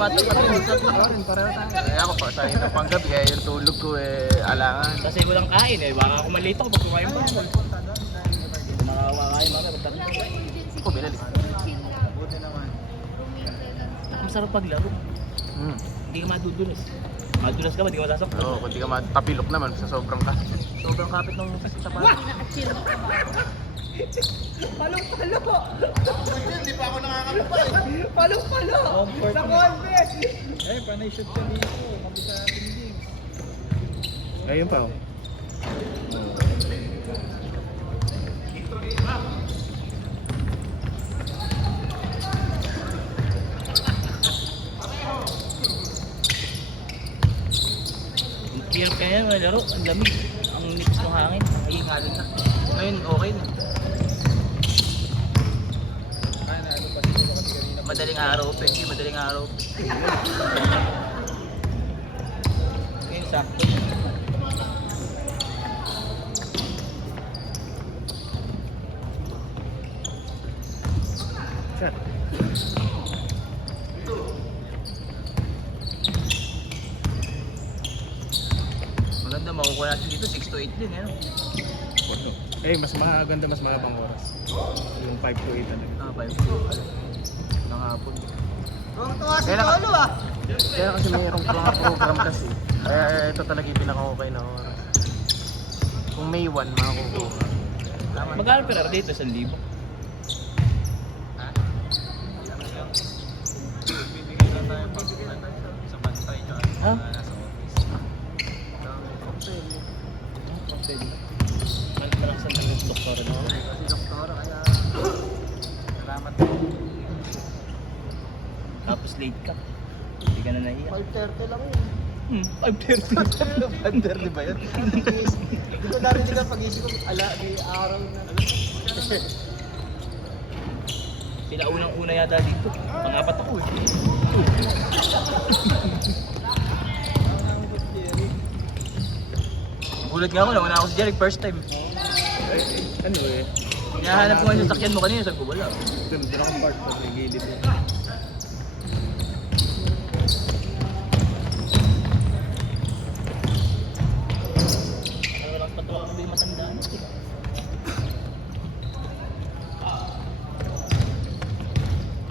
pati pareho tayo. Kaya ako pa sa inyo panggabi, kaya yung tulog ko alangan. Kasi walang kain baka ako malito pag kumain pa. Nakakakain mga tatlo. Hindi ko binalik. Buti naman. Masarap paglaro. Hindi ka madudulas. Madulas ka ba? Hindi ka masasok? Oo, kung di ka matapilok naman sa sobrang ka. Sobrang kapit ng sapatos. Palong-palo! Hindi pa ako nakakalpa eh. Palong-palo! Sa konti! Panay shoot ka dito. Mabisa tingin. Ayun pa oh. Hirap kaya mga laro. Ang lamig. Ang nips ng hangin. Iingalin na. Ngayon, okay na. Ano pa dito kasi kanina. Madaling araw, Peki. Madaling araw. Ngayon, sakto. Shot. Maganda, makukuha natin dito. 6 to 8 din, ano? Mas maganda, mas mahabang oras. Yung 5 to 8 talaga. 5 to 8. Nangapon. Tuwa si Kailan ka- Lolo ah! Kaya kasi mayroong mga program kasi. Kaya ito talaga yung pinaka-okay na oras. Kung May 1, makakukuha. Tama. Mag-aaral ka na dito, 1,000. Bibigyan na tayo pag sa bantay nyo. Ha? Nasa office. Malaksan ng doktor na. Si Doktor kaya... Salamat. Tapos late ka. Hindi ka na nahiya. 5:30 lang yun. 5:30. Under, di ba yun? Hindi ko narinig ang pag-isip ko, di araw na. Sila unang-una yata dito. Pangapat ako eh. Gulat nga ako, nauna ako si Jeric first time. Ano Hinahanap ko nga yung sakyan mo kanina, sabi ko wala. Doon akong part pa sa gilid. Ano lang patuwa ko yung matandaan.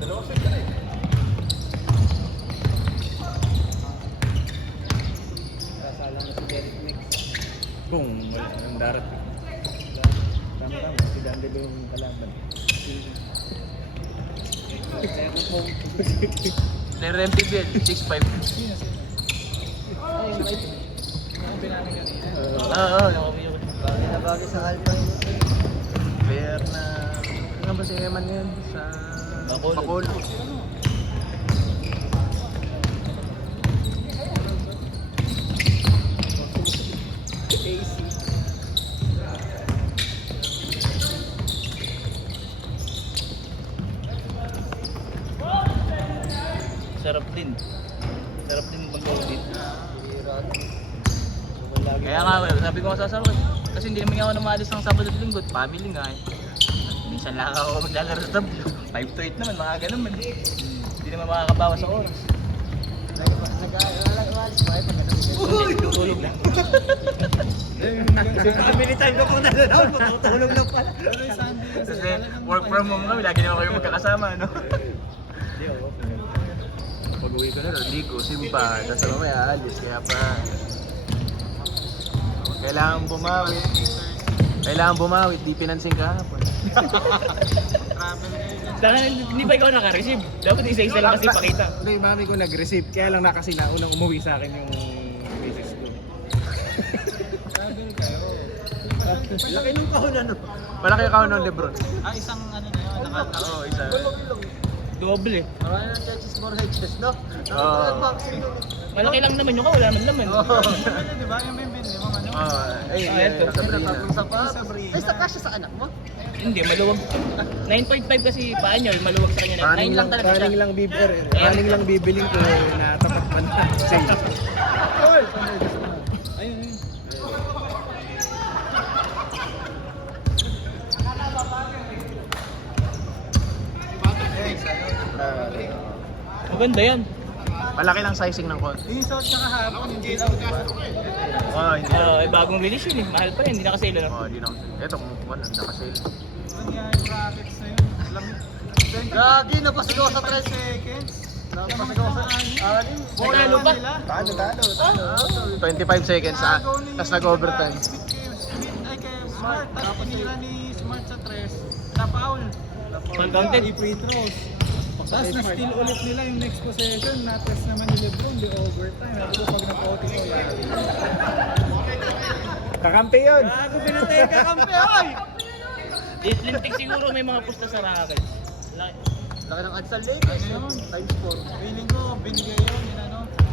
Dalawa set ka na eh. Kasalang na si Derek next. Kung wala nang darating. Tama-tama, si Dandelo yung kalaban. Lero MPBL, 6'5". Ay, may... Ang pinamig kanina. Oo, nakapiyok. Bagay na bagay sa Alpha yun. Fair na... Ano ba si Eman ngayon? Sa... Bacolod. AC. Sarap din. Sarap din mag-go din. Hira. Kaya nga, sabi ko nga sa asawa ko, kasi hindi naman ako namalis ng Sabado at Linggo, family nga eh. Minsan lang ako maglalaro sa tablo. 5 to 8 naman, maaga naman. Hindi naman makakabawa sa oras. Nag-aalis ba? Hindi, tutulog lang. Family time ko kung nalalaw, matutulog lang pala. Pero yung Sunday kasi Kasi work from home kami, lagi naman kayo magkakasama, no? Pag-uwi ko na rin, ligo, simba, tapos mamaya alis, kaya pa... Kailangan bumawi. Kailangan bumawi, di pinansin kahapon. travel kayo dyan. Saka hindi pa ikaw naka-receive. Dapat isa-isa lang kasi pakita. Hindi, mami ko nag-receive, kaya lang kasi naunang umuwi sa akin yung misis ko. Travel kayo. Laki nung kahon ano. Malaki yung kahon ng Lebron. Isang ano na yun. Oo, isa. Double eh. Marami ng Texas for HS, no? Oo. Vaccine yun. Malaki lang naman yung ka, wala man naman. Di ba? Yung binibili mo ano? Ito, Sabrina. Sa Sabrina. Ay, sa kasya sa anak mo? Hindi, maluwag. 9.5 kasi paa niya, maluwag sa kanya na. 9 lang talaga siya. Running lang bibiling ko na tapat man na sale. Ayun. Maganda yan. Malaki lang sizing ng konti. Yung suot niya kahapon, hindi daw, di ba? Oh, hindi na. Bagong release yun eh. Mahal pa rin, hindi nakasale na. Oh, hindi na. Ito, wala, nakasale. Ano nga yung brackets na yun? Lamit. Gagi, napasigaw sa 3 tres. seconds. Napasigaw sa ani. Nagkano pa? Talo. 25 seconds, tapos nag-overtime. Ay, kay Smart. Tapos tinira ni Smart sa 3. Na-foul. Uncounted. Free throws. Tapos na-steal ulit nila yung next possession. Na-test naman ni Lebron, di overtime. Sabi ko pag na-pauti ko, yari. Kakampi yun! Gago, pinatay ka kampi, oy! Lintik siguro may mga pusta sa racket. Laki ng ads sa Lakers. Ano yun? Times 4. Feeling ko, binigay yun,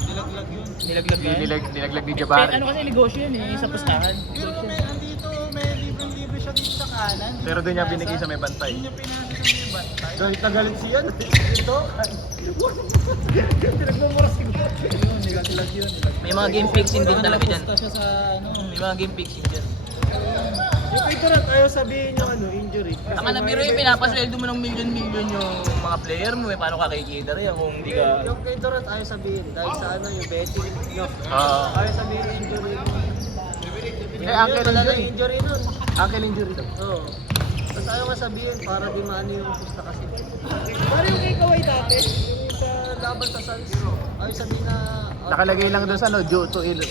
nilaglag yun. Nilaglag yan. Nilaglag ni Ano Jabari. kasi negosyo yan eh, sa pustahan. Pero andito, may libre-libre siya dito sa kanan. Pero doon niya binigay sa may bantay. Doon niya pinasa sa may bantay. Galit na galit siya. Ito. Pinagmumura siguro. Yun, nilaglag yun. May mga game fixing din talaga dyan. Basta siya sa ano. May mga game fixing dyan. Yung Pedro, ayaw sabihin yung ano, injury. Ang nabiro yung pinapasweldo mo ng milyon-milyon yung mga player mo eh. Paano ka kikita rin kung hindi ka... Yung kay Durant ayaw sabihin. Dahil sa ano, yung betting. No. Oo. Ayaw sabihin yung injury mo. Eh, akin Wala na injury. yung injury nun. Akin injury daw. Oo. Tapos ayaw nga sabihin para di maano yung pusta kasi. Parang yung kay Kawhi dati. Yung sa laban sa Suns. Ayaw sabihin na... Nakalagay lang doon sa ano, due to injury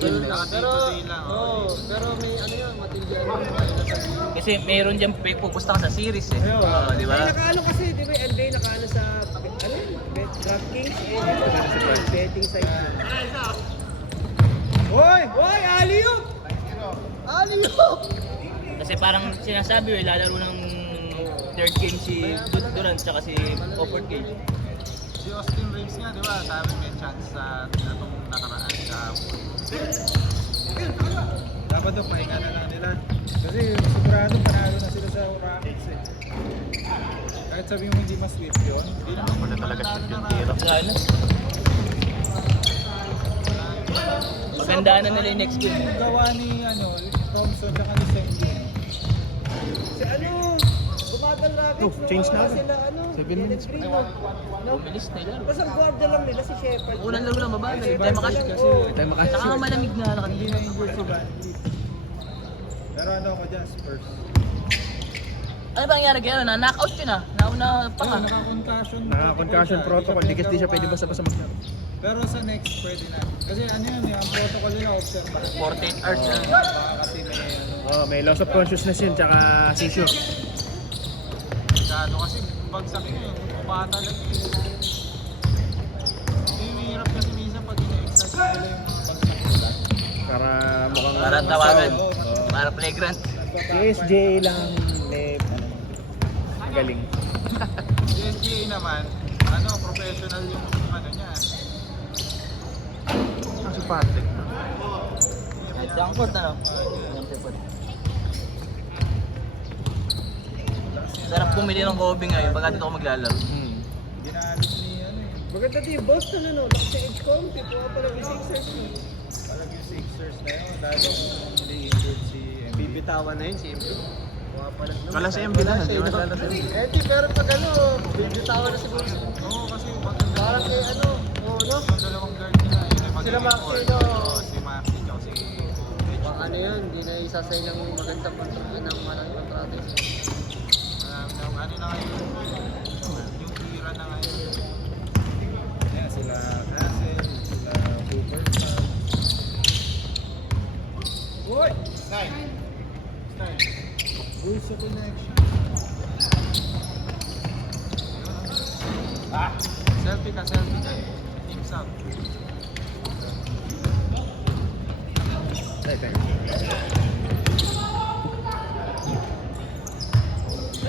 illness. Pero, pero may ano yun, matindi ano. Ayaw na sabihin. Kasi meron dyan pupusta ka sa series eh. Di ba? Ay, nakaano kasi, di ba, NBA nakaano sa, ano yun, DraftKings, betting site. Hoy! Hoy! Alley-oop! Alley-oop! Kasi parang sinasabi eh, lalaro ng third game si Durant tsaka si Offord Cage. Si Austin Reeves nga, di ba, sabi may chance sa itong nakaraan sa dapat daw pahinga na lang nila. Kasi sigurado panalo na sila sa Rockets eh. Kahit sabihin mo hindi mas-sweep yun, hindi naman Wala talaga shoot yung tira. Ano? Magandaan na nila yung next game. yung gawa ni ano, Thompson at ni Sengun. Si ano, Bumatal Rockets, Oh, change na wala agad. sila ano, 7 minutes pa. Bilis na ilan. Basta guardia lang nila si Shepard. Unang laro lang mababa. Hindi tayo makashoot. Kasi Tayo makashoot. Tsaka nga malamig na hindi nakatira. na injured si Van Vliet. Pero ano ako dyan, Spurs. Ano ba nangyari kaya? Na-knockout yun ah. Nauna pa nga. Naka-concussion. Naka-concussion protocol, di kasi di siya pwede basta-basta maglaro. Pero sa next pwede na. Kasi ano yun, yung protocol nila, observe. 48 hours na. Baka kasi may ano. Oh, may loss of consciousness yun, tsaka seizure. Masyado kasi bagsak yun, umata lang. Yung hirap kasi minsan pag ina-excite nila yung bagsak nila. Para mukhang... Para tawagan. Oo. Para playground. USJ lang may galing. Si SGA naman, ano, professional yung ano niya. Kasi Patrick. Junk court ano? Sarap bumili ng Kobe ngayon pagka dito ako maglalaro. Ginalit ni ano eh. Maganda din, Boston ano, naka-edge comfy, puha pala yung Sixers eh. Parang yung Sixers na yun, dahil hindi injured si MB. Bibitawan na yun si MB. Puha pala. Wala si MB na, di ba wala si MB? Eh di, pero pag ano, bibitawan na siguro. Oo, kasi Parang kay ano, oo no? yung dalawang guard nila, yun ay Sila magiging Maxi, four. no? Oo, si Maxi tsaka si Kovic. Pang ano yun, hindi na isasay ng magandang kontrata ng malang kontrata yun. Ano na ngayon, yung tira na ngayon. Yan, sila Hassel, sila Hooper. Uy! Nine. Bulls sa connection. Ah! Selfie ka. Team South.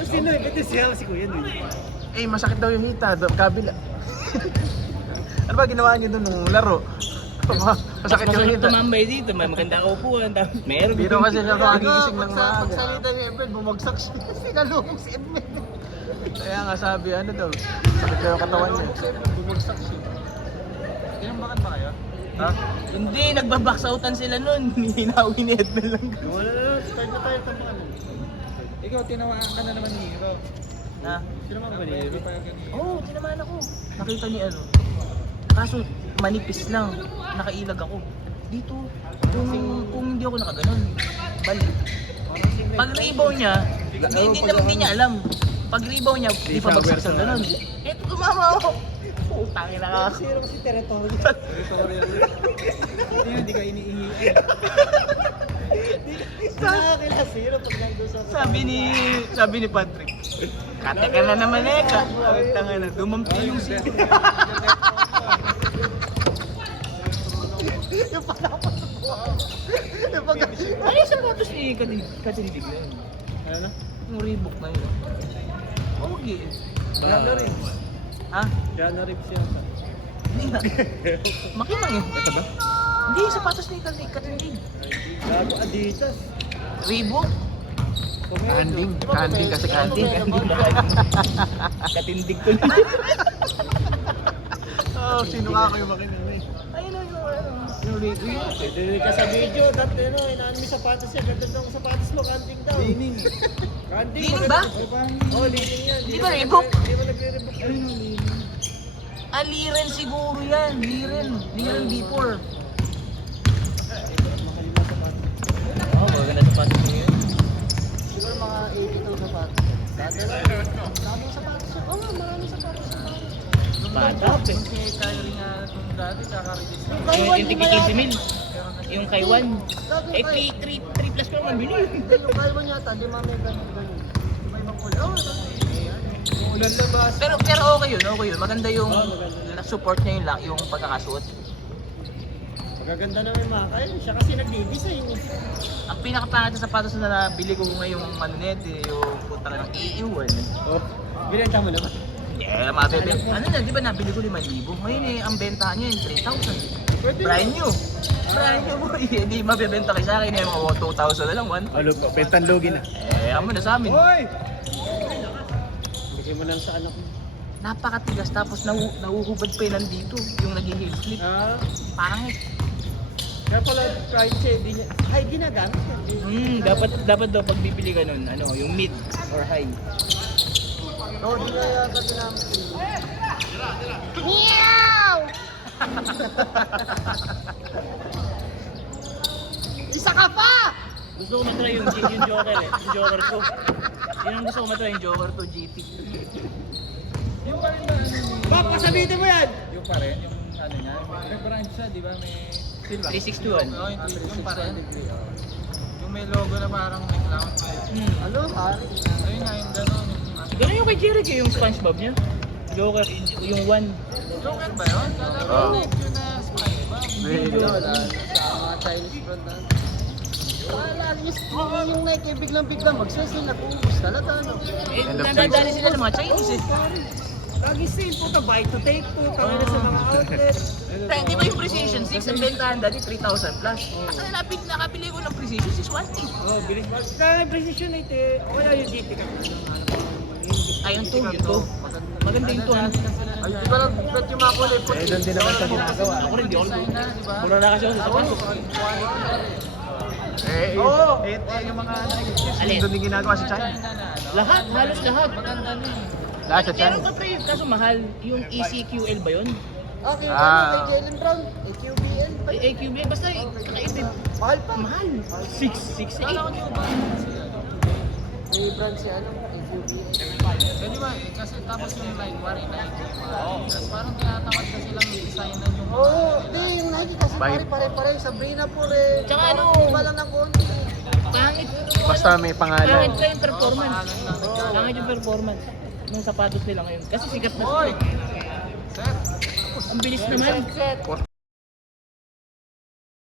Sino eh, pwede siya si Kuya Noy. Eh, masakit daw yung hita, kabila. Ano ba ginawa niyo doon nung laro? Masakit yung Masarap hita. tumambay dito, may maganda kaupuan. Meron Biro kasi siya magigising ng maaga. Pagsalita ni Edmund, bumagsak siya. Sinalubog si Edmund. Kaya nga sabi, ano daw, sakit daw yung katawan niya. Bumagsak siya. Tinambakan ba kayo? Ha? Hindi, nagbabox outan sila nun. Hinawi ni Edmel lang. Wala na, start na tayo sa mga ano. Ikaw, tinawaan ka na naman ni Hero. Na? Sino mga ba ni Hero? Oo, tinamaan ako. Nakita ni ano. Kaso manipis lang, nakailag ako. Dito, kung hindi ako nakaganon, balik. Pag rebound niya, hindi niya alam. Pag rebound niya, di pa bagsak sa ganun. Eto, tumama ako. Putang ina ka. Zero kasi territory. Hindi ka iniingi. Nakakila zero pag nandun sa... Sabi ni Patrick, kate ka na naman ka. Tanga na, dumampi yung sisi. Yung panapasok ko. Yung pag... Ano yung sapatos ni Katindig na yun? Ano na? Yung Reebok na yun. Okay. Gano rin. Ha? Gano rin siya. Hindi na. Makinang eh. Ito ba? Hindi, yung sapatos ni Katindig. Gago Adidas. Reebok? Kanding. Kanding kasi kanding. Katindig to niya. Oh, sino ka kayo makinig eh? Ayun o yung Reebok. Hindi ka sa video, dati ano, inaan mo yung sapatos niya, ganda ng sapatos mo, kanting daw. Lining. Kanting. Lining ba? Oo, lining yan. Di ba Reebok? Di ba nagre-Reebok? Ayun yung lining. Ah, Liren siguro yan. Liren B4. Oo, maganda sapatos niya yun. Siguro mga 82 sapatos. Dati lang. Daming sapatos siya. Oo, maraming sapatos siya. Bata eh. Kasi Kyrie nga itong dati, kaka-register. Yung tiki 15 mil. Yung kay Juan. Eh, 3 plus pa naman binili. Hindi, yung Kaiwan yata, di mami ganun. Di ba ibang kulay? Oo, Yung ulan labas. Pero okay yun. Maganda yung support niya yung pagkakasuot. magaganda naman yung mga kayo. Siya kasi nagdi-design eh. Ang pinakapangit na sapatos na nabili ko ngayong net, yung puta ng AE1. Oh, binenta mo naman. Eh, mabebe. Ano na, di ba nabili ko 5,000? Ngayon eh, ang benta niya yung 3,000. Brand new. Brand new mo. Hindi mabebenta kayo sa akin eh, mga 2,000 na lang, 1. Alo, pentan logi na. Eh, amo na sa amin. Hoy! Bigay mo lang sa anak mo. Napakatigas tapos nahuhubad pa yun nandito, yung naging heel slip. Ah, Parang kaya pala kahit siya, di niya, ay ginagamit yan. dapat daw pag bibili ka nun, ano, yung mid or high. Oo, di na yata ginamit yun. Isa ka pa! Gusto ko matry yung Joker eh, yung Joker 2. Yun ang gusto ko matry yung Joker 2 GT. Yung pa rin ba ano yung... Bak, pasabitin mo yan! Yung pa rin, yung ano niya, may branch siya, di ba? May... 361. Oo, yung pa rin. Yung may logo na parang may clown. Ano, pare? Ayun nga, yung gano'n. Ganun yung kay Jericho, yung SpongeBob niya. Joker, yung 1. Joker ba yun? Kala ko Oo. yun na SpongeBob. Video, wala. Sa mga Chinese brand na. Wala, yung Nike, biglang magsasil, nag-uubos talaga, ano? Eh, nadadali sila ng mga Chinese eh. Lagi sale po, buy to take po, tawag na sa mga outlet. Tayo, di ba yung Precision 6, ang bentahan dati 3,000 plus. Ang nakapili ko ng Precision 6, 1K. Oh, bilis ba? Kaya precision 8 eh. Wala yung GT ka. Ay, yung 2, yung 2. Maganda yung 2. Ay, di ba lang bet yung mga kulay po? Eh, doon din naman sa ginagawa. Ako rin, di ako Design na, di ba? mura na kasi ako sa sapatos. Oo! Yung mga Alin? doon din ginagawa sa China. Design na ano. Lahat, halos lahat. Maganda na eh. Lahat sa China. Meron ka pre, kaso mahal. Yung ECQL ba yun? Okay, Ah. ano, kay Jalen Brown, AQBL pa. AQB, basta kakaibig. Mahal pa. Mahal. 6, 6, Kala ko 8. di ba May brand si ano, AQBL. Pwede ba eh, kasi tapos yung line wari na Tapos parang tinatakot kasi lang yung designan yung Oo, di yung Nike kasi Bye. pare-pare, Sabrina po rin. Tsaka ano, Iba lang ng konti. Pangit. Basta may pangalan. Pangit pa yung performance. Pangit yung performance ng sapatos nila ngayon. Kasi sikat na sila. Hoy! Sir! Ang bilis naman.